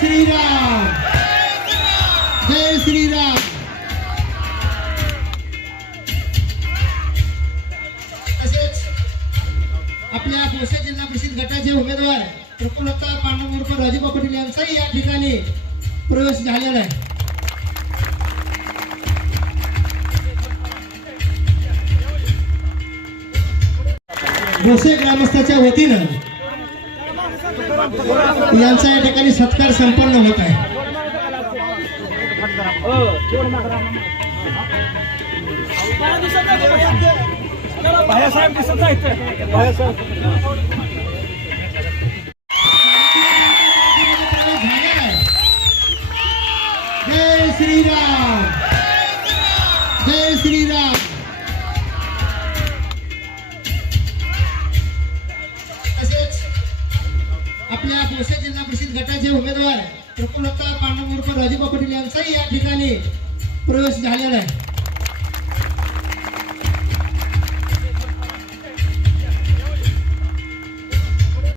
श्रीराम। जय श्रीराम। तसेच आपल्या भोसे जिल्हा परिषद गटाचे उमेदवार प्रफुल्लता पांडुरकर राजीबा पाटील यांचाही या ठिकाणी प्रवेश झालेला आहे. भोसे ग्रामस्थाच्या वतीनं यांचा या ठिकाणी सत्कार संपन्न होत आहे. भायासाहेब दिसत आहेत जय श्रीराम. जय श्रीराम. या भोसे जिल्हा परिषद गटाचे उमेदवार प्रफुल्लता पांडुरकर राजीबा पाटील यांचाही या ठिकाणी प्रवेश झालेला आहे.